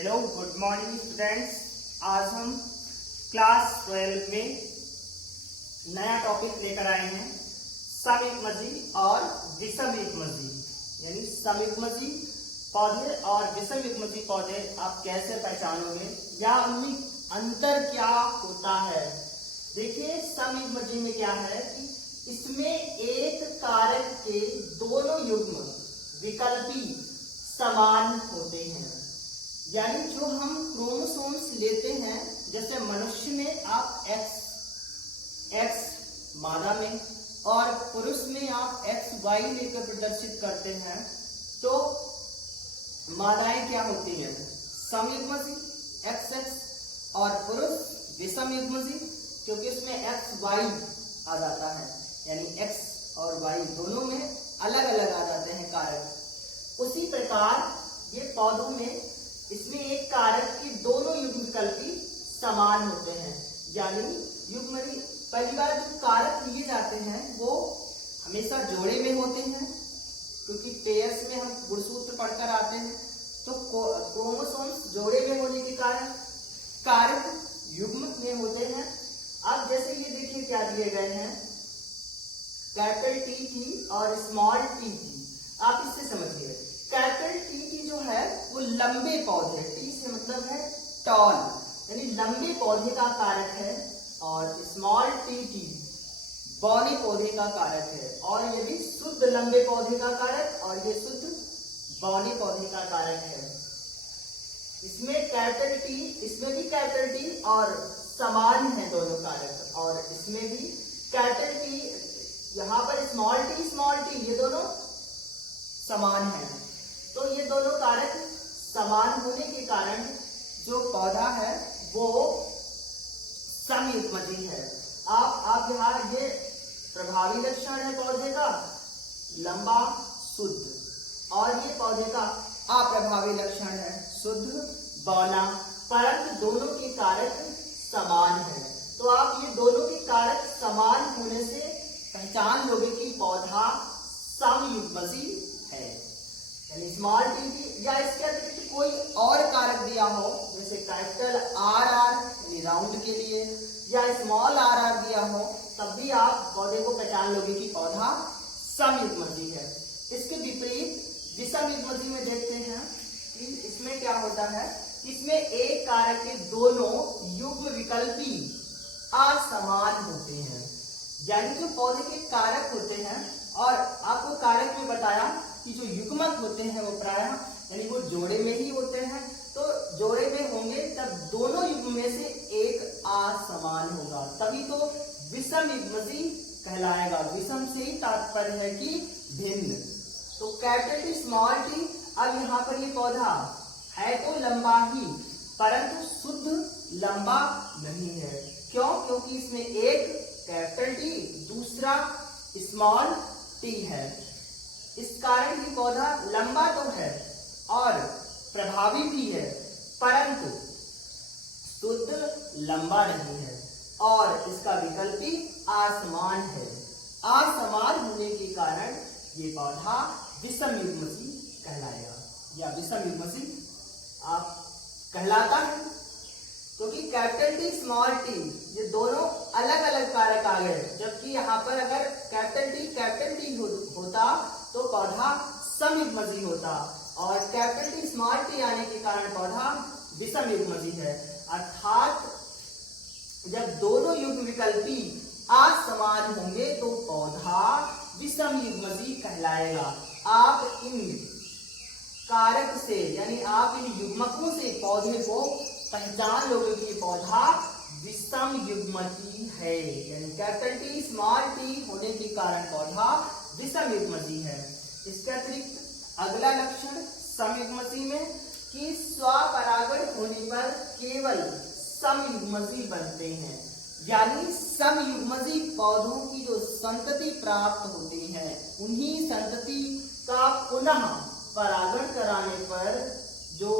Hello good morning students. आज हम class 12 में नया टॉपिक लेकर आए हैं समयुग्मजी और विषमयुग्मजी। यानी समयुग्मजी पौधे और विषमयुग्मजी पौधे आप कैसे पहचानोगे या उनमें अंतर क्या होता है। देखिए समयुग्मजी में क्या है कि इसमें एक कारक के दोनों युग्म विकल्पी समान होते हैं। यानी जो हम क्रोमोसोम्स लेते हैं, जैसे मनुष्य में आप एक्स मादा में और पुरुष में आप XY लेकर प्रदर्शित करते हैं, तो मादाएं क्या होती हैं समयुग्मजी XX और पुरुष विषमयुग्मजी, क्योंकि उसमें XY आ जाता है। यानी X और Y दोनों में अलग अलग आ जाते हैं कारक। उसी प्रकार ये पौधों में इसमें एक कारक के दोनों युग्म विकल्पी समान होते हैं। यानी युग्मजी पहली बार जो कारक लिए जाते हैं वो हमेशा जोड़े में होते हैं, क्योंकि पेयर्स में हम गुणसूत्र पढ़कर आते हैं। तो क्रोमोसोम्स जोड़े में होने के कारण कारक युग्म में होते हैं। अब जैसे ये देखिए क्या दिए गए हैं, कैपिटल टी और स्मॉल टी। आप इससे समझिए, कैपिटल टी जो है वो लंबे पौधे, टी से मतलब है टॉल, यानी लंबे पौधे का कारक है, और स्मॉल टी बौने पौधे का कारक है। और ये भी शुद्ध लंबे पौधे का कारक और ये शुद्ध बौने पौधे का कारक है। इसमें कैपिटल टी, इसमें भी कैपिटल टी और समान है दोनों कारक, और इसमें भी कैपिटल टी, यहाँ पर स्मॉल टी ये दोनों समान है। तो ये दोनों कारक समान होने के कारण जो पौधा है वो समयुग्मजी है। आप यहाँ ये प्रभावी लक्षण है पौधे का लंबा शुद्ध, और ये पौधे का अप्रभावी लक्षण है शुद्ध बौना, परंतु दोनों के कारक समान है। तो आप ये दोनों के कारक समान होने से पहचान लोगे कि पौधा समयुग्मजी है। यानी स्मॉल टी या इसके अतिरिक्त कोई और कारक दिया हो, जैसे कैपिटल RR यानी राउंड के लिए, या स्मॉल RR दिया हो, तब भी आप पौधे को पहचान लोगे कि पौधा समयुग्मजी है। इसके विपरीत विषमयुग्मजी में देखते हैं कि इसमें क्या होता है, इसमें एक कारक के दोनों युग्म विकल्पी असमान होते हैं। यानी जो पौधे के कारक होते हैं, और आपको कारक में बताया कि जो युग्मक होते हैं वो प्रायः यानी वो जोड़े में ही होते हैं। तो जोड़े में होंगे तब दोनों युग्म में से एक असमान होगा, तभी तो विषमयुग्मजी कहलाएगा। विषम से ही तात्पर्य है कि भिन्न। तो कैपिटल टी स्मॉल टी, अब यहाँ पर ये पौधा है तो लंबा ही, परंतु शुद्ध लंबा नहीं है। क्यों? क्योंकि इसमें एक कैपिटल टी दूसरा स्मॉल टी है। इस कारण ये पौधा लंबा तो है और प्रभावी भी है, परंतु शुद्ध लंबा नहीं है, और इसका विकल्पी असमान है। असमान होने के कारण ये पौधा विषमयुग्मजी कहलाएगा, या विषमयुग्मजी आप कहलाता है। क्योंकि कैपिटल टी स्मॉल टी ये दोनों अलग अलग कारक आ गए, जबकि यहाँ पर अगर कैपिटल टी होता तो पौधा समयुग्मजी होता, और कैपिटल टी स्मॉल टी आने के कारण पौधा विषमयुग्मजी है। अर्थात जब दोनों युग्म विकल्पी असमान होंगे तो पौधा विषमयुग्मजी कहलाएगा। आप इन कारक से यानी आप इन युग्मकों से पौधे को पहचान लोगे कि पौधा विषमयुग्मजी है। यानी कैपिटल टी स्मॉल टी होने के कारण पौधा विषमयुग्मजी है। इसके अतिरिक्त अगला लक्षण समयुग्मजी में कि स्वपरागण होने पर केवल समयुग्मजी बनते हैं। यानी समयुग्मजी पौधों की जो संतति प्राप्त होती है, उन्हीं संतति का पुनः परागण कराने पर जो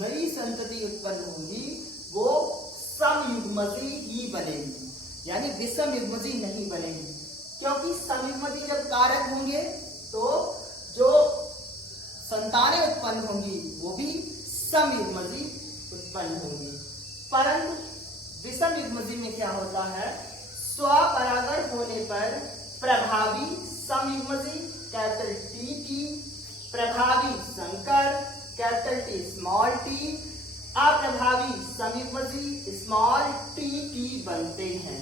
नई संतति उत्पन्न होगी वो समयुग्मजी ही बनेगी, यानी विषमयुग्मजी नहीं बनेगी। क्योंकि समयुग्मजी जब कारक होंगे तो जो संतानें उत्पन्न होंगी वो भी समयुग्मजी उत्पन्न होंगी। परंतु विषम युग्मजी में क्या होता है, स्वपरागण होने पर प्रभावी समयुग्मजी कैपिटल टी की, प्रभावी संकर कैपिटल टी स्मॉल टी, अप्रभावी समयुग्मजी स्मॉल टी टी बनते हैं।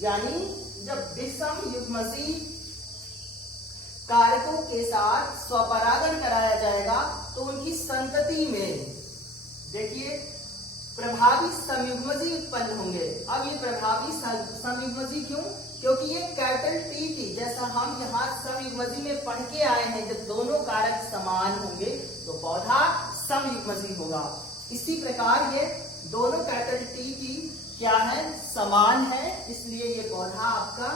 यानी जब विषम युग्मजी कारकों के साथ स्वपरागण कराया जाएगा तो उनकी संतति में देखिए प्रभावी समयुग्मजी उत्पन्न होंगे। अब ये प्रभावी समयुग्मजी क्यों, क्योंकि ये कैपिटल टी टी जैसा हम यहाँ समयुग्मजी में पढ़ के आए हैं, जब दोनों कारक समान होंगे तो पौधा समयुग्मजी होगा। इसी प्रकार ये दोनों कैपिटल टी टी क्या है, समान है, इसलिए ये पौधा आपका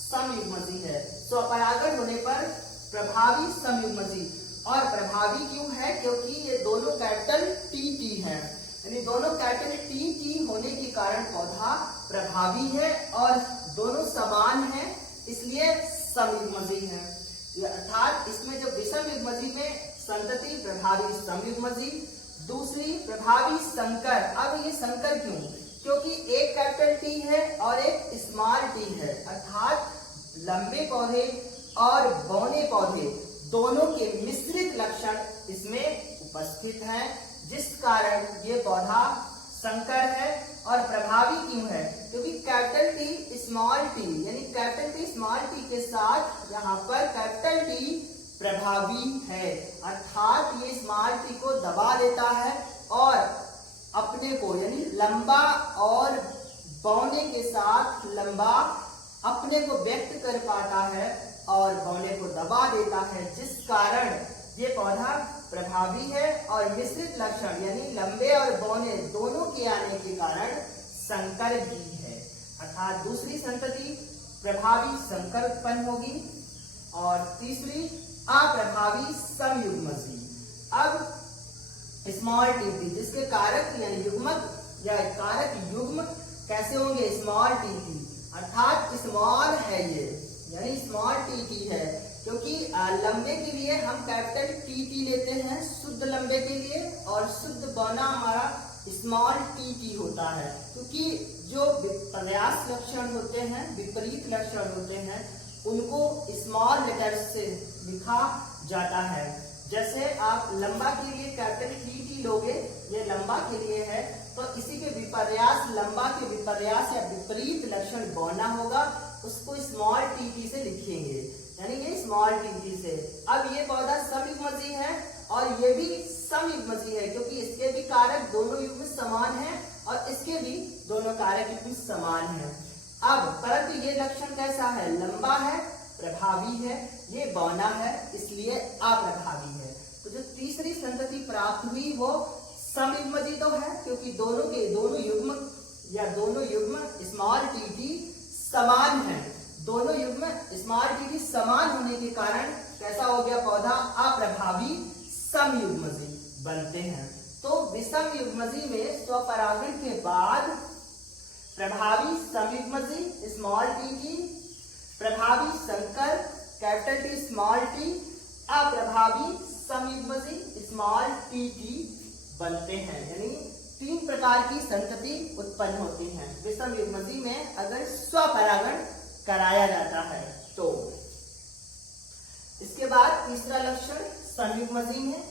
समयुग्मजी है। स्वपरागण होने पर प्रभावी समयुग्मजी, और प्रभावी क्यों है, क्योंकि ये दोनों कैपिटल टी टी है, यानी दोनों कैपिटल टी टी होने के कारण पौधा प्रभावी है और दोनों समान है, इसलिए समयुग्मजी है। अर्थात इसमें जो विषम युग्मजी में संतति प्रभावी समयुग्मजी, दूसरी प्रभावी संकर। अब ये संकर क्यों, क्योंकि एक कैपिटल टी है और एक स्मॉल टी है, अर्थात लंबे पौधे और बौने पौधे दोनों के मिश्रित लक्षण इसमें उपस्थित हैं, जिस कारण ये पौधा संकर है। और प्रभावी क्यों है, क्योंकि कैपिटल टी स्मॉल टी, यानी कैपिटल टी स्मॉल टी के साथ यहाँ पर कैपिटल टी प्रभावी है, अर्थात ये स्मॉल टी को दबा देता है और अपने को यानी लंबा और बौने के साथ लंबा अपने को व्यक्त कर पाता है और बौने को दबा देता है, जिस कारण ये पौधा प्रभावी है। और मिश्रित लक्षण यानी लंबे और बौने दोनों के आने के कारण संकर भी है, अर्थात दूसरी संतति प्रभावी संकर उत्पन्न होगी और तीसरी अप्रभावी समयुग्मजी। अब स्मॉल टी टी जिसके कारक यानी युग्मक या कारक युग्म कैसे होंगे, स्मॉल टी टी, अर्थात स्मॉल है ये, यानी स्मॉल टी टी है, क्योंकि लंबे के लिए हम कैपिटल टी टी लेते हैं शुद्ध लंबे के लिए, और शुद्ध बौना हमारा स्मॉल टी टी होता है, क्योंकि जो विपर्यास लक्षण होते हैं, विपरीत लक्षण होते हैं, उनको स्मॉल लेटर से लिखा जाता है। जैसे आप लंबा के लिए कैपिटल टी टी लोगे, ये लंबा के लिए है, तो इसी के विपर्यास, लंबा के विपर्यास या विपरीत लक्षण बौना होगा, उसको स्मॉल टी टी से लिखेंगे, यानी ये स्मॉल टी टी से। अब ये पौधा समयुग्मजी है और ये भी समयुग्मजी है, क्योंकि इसके भी कारक दोनों युग्म समान हैं और इसके भी दोनों कारक युग्म समान हैं। अब परंतु ये लक्षण कैसा है, लंबा है, प्रभावी है, ये बौना है, इसलिए अप्रभावी है। तो जो तीसरी संतति प्राप्त हुई वो समयुग्मजी तो है, क्योंकि दोनों युग्म या दोनों युग्म स्मॉल टी टी समान है, दोनों युग्म स्मॉल टी टी समान होने के कारण कैसा हो गया पौधा, अप्रभावी समयुग्मजी बनते हैं। तो विषम युग्मजी में स्वपरागण के बाद प्रभावी समयुग्मजी स्मॉल टी टी, प्रभावी संकर कैपिटल टी स्मॉल टी, अप्रभावी समयुग्मजी स्मॉल टी टी बनते हैं, यानी 3 प्रकार की संतति उत्पन्न होती है विषम युग्मजी में अगर स्वपरागण कराया जाता है तो। इसके बाद तीसरा लक्षण समयुग्मजी में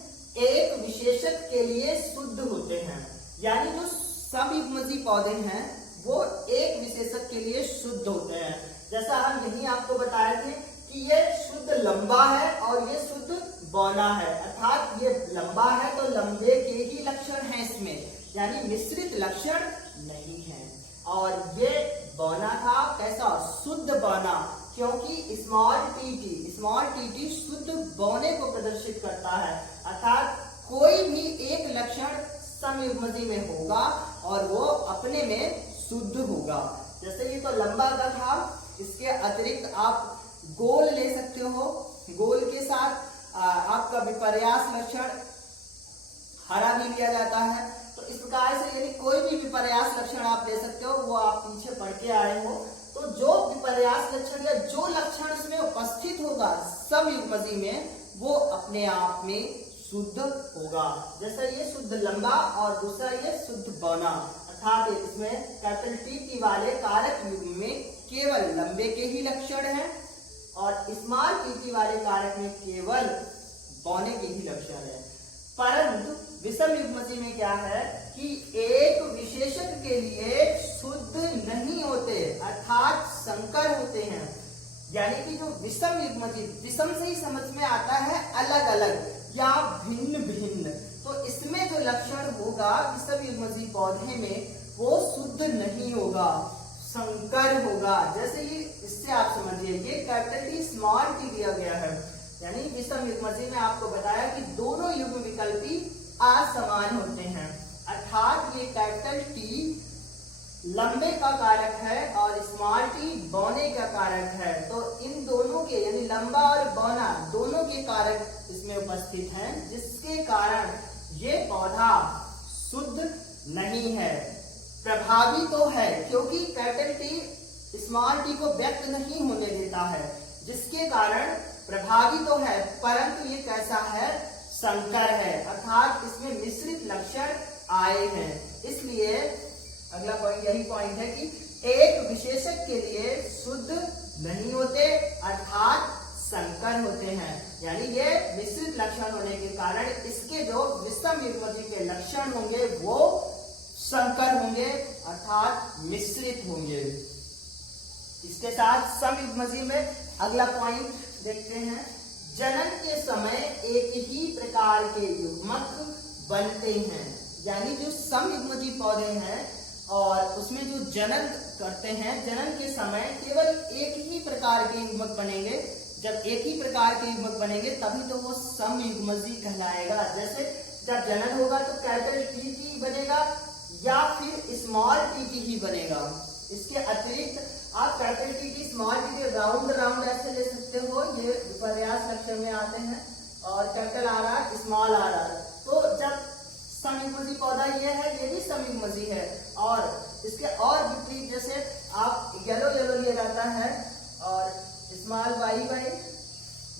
एक विशेषक के लिए शुद्ध होते हैं, यानी जो समयुग्मजी पौधे हैं वो एक विशेषक के लिए शुद्ध होते हैं। जैसा हम यही आपको बताए थे कि ये शुद्ध लंबा है और ये शुद्ध बौना है, अर्थात ये लंबा है तो लंबे के ही लक्षण हैं इसमें, यानी मिश्रित लक्षण नहीं है। और ये बौना था कैसा, शुद्ध बौना, क्योंकि स्मॉल टी टी शुद्ध बौने को प्रदर्शित करता है, अर्थात कोई भी एक लक्षण समयुग्मजी में होगा और वो अपने में शुद्ध होगा। जैसे ये तो लंबा का था, इसके अतिरिक्त आप गोल ले सकते हो, गोल के साथ आपका विपर्यास लक्षण हरा भी लिया जाता है। तो इस प्रकार से यानी कोई भी विपर्यास लक्षण आप ले सकते हो, वो आप पीछे पढ़ के आए हो। तो जो विपर्यास लक्षण या जो लक्षण इसमें उपस्थित होगा समयुग्मजी में, वो अपने आप में शुद्ध होगा। जैसे ये शुद्ध लंबा और दूसरा ये शुद्ध बौना, अर्थात इसमें कैपिटल टी वाले कारक युग्म में केवल लंबे के ही लक्षण हैं और स्मॉल टी वाले कारक में केवल बौने के ही लक्षण है। परंतु विषम युग्मजी में क्या है कि एक विशेषक के लिए शुद्ध नहीं होते, अर्थात संकर होते हैं। यानी कि जो विषम युग्मजी, विषम से ही समझ में आता है अलग अलग या भिन्न भिन्न, तो इसमें जो लक्षण होगा विषम युग्मजी पौधे में वो शुद्ध नहीं होगा, संकर होगा। जैसे ये, इससे आप समझिए ये कैपिटल टी स्मॉल टी दिया गया है, यानी विषम युग्मजी में आपको बताया कि दोनों युग्म विकल्पी असमान होते हैं, अर्थात ये कैपिटल टी लंबे का कारक है और स्मॉल टी बौने का कारक है। तो इन दोनों के यानी लंबा और बौना दोनों के कारक इसमें उपस्थित हैं, जिसके कारण ये पौधा शुद्ध नहीं है। प्रभावी तो है क्योंकि कैपिटल टी स्मॉल टी को व्यक्त नहीं होने देता है, जिसके कारण प्रभावी तो है, परंतु ये कैसा है, संकर है, अर्थात इसमें मिश्रित लक्षण आए हैं। इसलिए अगला पॉइंट यही पॉइंट है कि एक विशेषक के लिए शुद्ध नहीं होते, अर्थात संकर होते हैं। यानी ये मिश्रित लक्षण होने के कारण इसके जो विषम युग्मजी के लक्षण होंगे वो संकर होंगे, अर्थात मिश्रित होंगे। इसके साथ सम युग्मजी में अगला पॉइंट देखते हैं। जनन के समय एक ही प्रकार के युग्मक बनते हैं, यानी जो सम युग्मजी पौधे हैं और उसमें जो जनन करते हैं, जनन के समय केवल एक ही प्रकार के युग्मक बनेंगे। जब एक ही प्रकार के युग्मक बनेंगे तभी तो वो सम युग्मजी कहलाएगा। जैसे जब जनन होगा तो कैपिटल टी बनेगा या फिर स्मॉल टी ही बनेगा। इसके अतिरिक्त आप capital T small T round round ऐसे ले सकते हो, ये विपर्यास लक्षण में आते हैं, और कैपिटल आ रहा है स्मॉल आ रहा है। तो जब समयुग्मजी पौधा ये है, ये भी समयुग्मजी है, और इसके और विपरीत जैसे आप येलो येलो लिया जाता है और स्मॉल वाई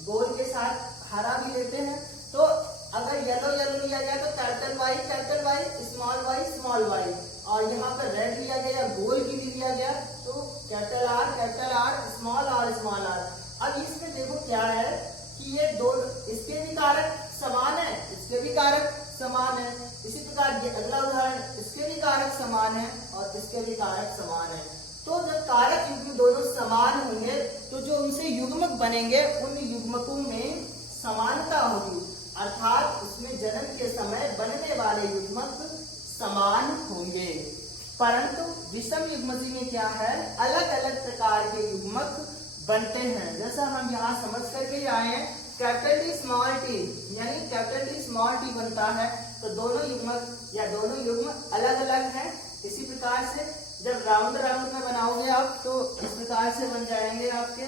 गोल के साथ हरा भी लेते हैं। तो अगर येलो येलो लिया गया तो कैपिटल वाई स्मॉल वाई, और यहाँ पर रेड लिया गया, गोल की भी लिया गया तो कैपिटल आर स्मॉल आर। अब इसमें देखो क्या है कि ये दो, इसके भी कारक समान है, इसके भी कारक समान है। इसी प्रकार ये अगला उदाहरण, इसके भी कारक समान है और इसके भी कारक समान है। तो जब कारक युग्म दोनों समान होंगे तो जो उनसे युग्मक बनेंगे उन युग्मकों में समानता होगी, अर्थात उसमें जन्म के समय बनने वाले युग्मक समान होंगे। परंतु विषम युग्मजी में क्या है, अलग अलग प्रकार के युग्मक बनते हैं। जैसा हम यहाँ समझ करके आए हैं, कैपिटल टी स्मॉल टी, यानी कैपिटल टी स्मॉल टी बनता है तो दोनों युग्मक या दोनों युग्म अलग अलग हैं। इसी प्रकार से जब राउंड राउंड में बनाओगे आप तो इस प्रकार से बन जाएंगे आपके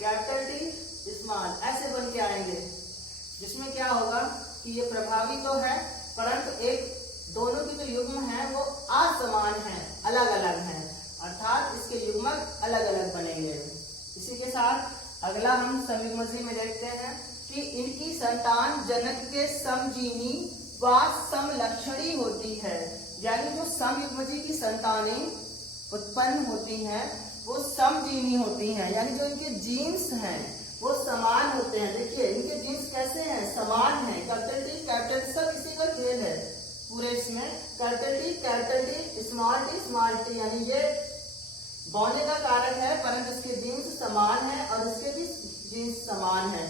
कैपिटल टी स्मॉल, ऐसे बन के आएंगे, जिसमें क्या होगा कि ये प्रभावी तो है परंतु एक दोनों की जो युग्म है वो असमान है, अलग अलग हैं, अर्थात इसके युग्मक अलग अलग बनेंगे। इसी के साथ अगला हम समयुग्मजी में देखते हैं कि इनकी संतान जनक के समजीवी व समलक्षणी होती है। यानी जो समयुग्मजी की संतानें उत्पन्न होती हैं वो समजीवी होती हैं, यानी जो इनके जीन्स हैं वो समान होते हैं। देखिए इनके जीन्स कैसे हैं, समान हैं। कैपिटल टी कैपिटल, सब इसी का खेल है पूरे इसमें। कैपिटल टी स्मॉल टी, यानी ये बौने का कारक है परंतु इसके जीन्स समान है और इसके भी जीन्स समान है।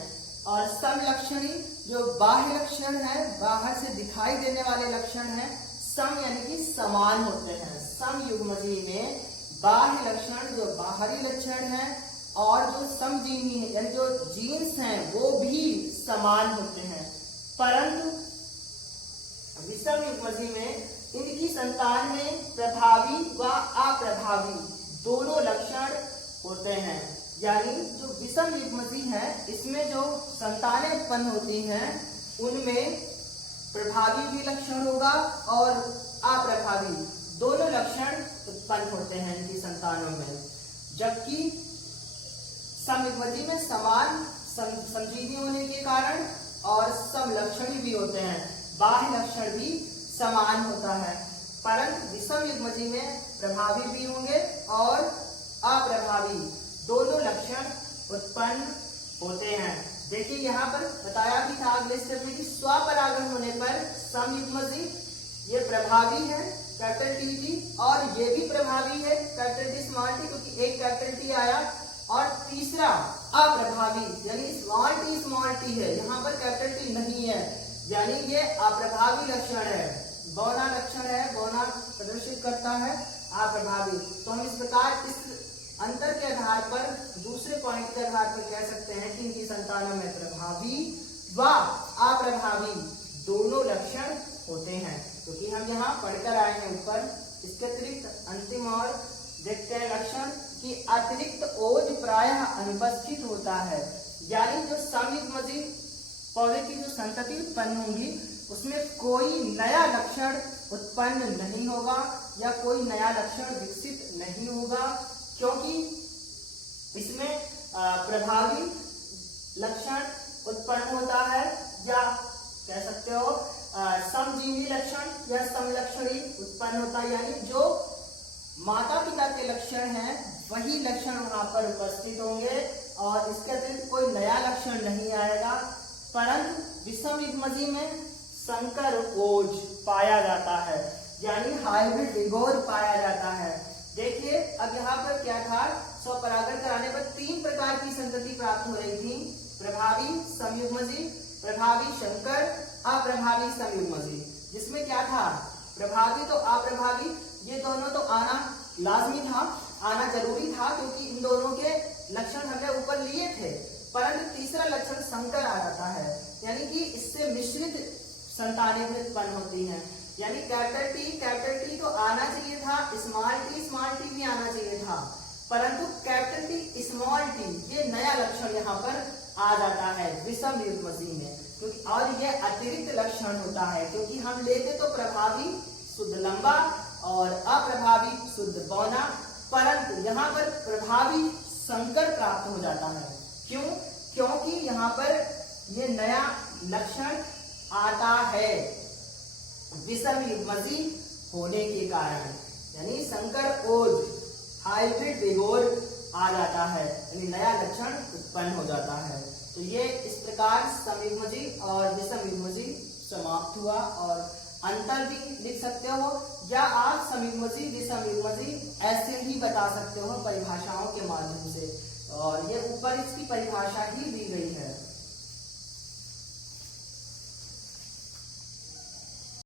और समलक्षणी जो बाह्य लक्षण है, बाहर से दिखाई देने वाले लक्षण है, सम यानी कि समान होते हैं। समयुग्मजी में बाह्य लक्षण जो बाहरी लक्षण है और जो समजीवी है यानी जो जीन्स हैं वो भी समान होते हैं। परंतु विषम युग्मजी में इनकी संतान में प्रभावी व अप्रभावी दोनों लक्षण होते हैं। यानी जो विषम युग्मजी है इसमें जो संतानें उत्पन्न होती हैं उनमें प्रभावी भी लक्षण होगा और अप्रभावी दोनों लक्षण उत्पन्न होते हैं इनकी संतानों में। जबकि समयुग्मजी में समान समजीवी होने के कारण और समलक्षणी भी होते हैं, बाह्य लक्षण भी समान होता है, परंतु विषम युग्मजीव में प्रभावी भी होंगे और अप्रभावी दोनों लक्षण उत्पन्न होते हैं। देखिए यहाँ पर बताया भी था अगले स्टेप में कि स्वपरागण होने पर समयुग्मजीव ये प्रभावी है कैपिटल टी भी, और ये भी प्रभावी है कैपिटल टी स्मॉल टी, क्योंकि एक कैपिटल टी आया, और तीसरा अप्रभावी यानी स्मॉल टी है, यहाँ पर कैपिटल टी नहीं है, यानी ये अप्रभावी लक्षण है, बौना लक्षण है, बौना प्रदर्शित करता है अप्रभावी। तो हम इस प्रकार इस अंतर के आधार पर दूसरे पॉइंट के आधार पर कह सकते हैं कि इनकी संतानों में प्रभावी व अप्रभावी दोनों लक्षण होते हैं, क्योंकि हम यहाँ पढ़कर आए हैं ऊपर। इसके अतिरिक्त अंतिम और देखते हैं लक्षण कि अतिरिक्त ओज प्रायः अनुपस्थित होता है, यानी जो समयुग्मजीव पौधे की जो संतति उत्पन्न होगी उसमें कोई नया लक्षण उत्पन्न नहीं होगा या कोई नया लक्षण विकसित नहीं होगा, क्योंकि इसमें प्रभावी लक्षण उत्पन्न होता है, या कह सकते हो समजीवी लक्षण या समलक्षणी उत्पन्न होता है, यानी जो माता पिता के लक्षण हैं वही लक्षण वहां पर उपस्थित होंगे और इसके अतिरिक्त कोई नया लक्षण नहीं आएगा। परंतु विषम युग्मजीव में संकर ओज पाया जाता है, यानी हाइब्रिड विगोर पाया जाता है। देखिए अब यहाँ पर क्या था, स्वपरागण कराने पर 3 प्रकार की संतति प्राप्त हो रही थी, प्रभावी समयुग्मजीव, प्रभावी संकर, अप्रभावी समयुग्मजीव। जिसमें क्या था, प्रभावी तो अप्रभावी ये दोनों तो आना लाजमी था, आना जरूरी था, क्योंकि इन दोनों के लक्षण हमने ऊपर लिए थे, परंतु तीसरा लक्षण संकर आ जाता है, यानी कि इससे मिश्रित संतानें उत्पन्न होती हैं, यानी कैपिटल टी तो आना चाहिए था, स्मॉल टी भी आना चाहिए था, परंतु कैपिटल टी स्मॉल टी ये नया लक्षण यहाँ पर आ जाता है विषम युग्मजीव में, क्योंकि और ये अतिरिक्त लक्षण होता है, क्योंकि हम लेते तो प्रभावी शुद्ध लंबा और अप्रभावी शुद्ध बौना, परंतु यहाँ पर प्रभावी संकर प्राप्त हो जाता है। क्यों? क्योंकि यहाँ पर ये नया लक्षण आता है विषम युग्मजीव होने के कारण, यानी संकर ओज हाइब्रिड विगोर आ जाता है, यानी नया लक्षण उत्पन्न हो जाता है। तो ये इस प्रकार समयुग्मजीव और विषम युग्मजीव समाप्त हुआ, और अंतर भी लिख सकते हो या आप समयुग्मजीव विषम युग्मजीव ऐसे ही बता सकते हो परिभाषाओं के माध्यम से, और ये ऊपर इसकी परिभाषा ही दी गई है।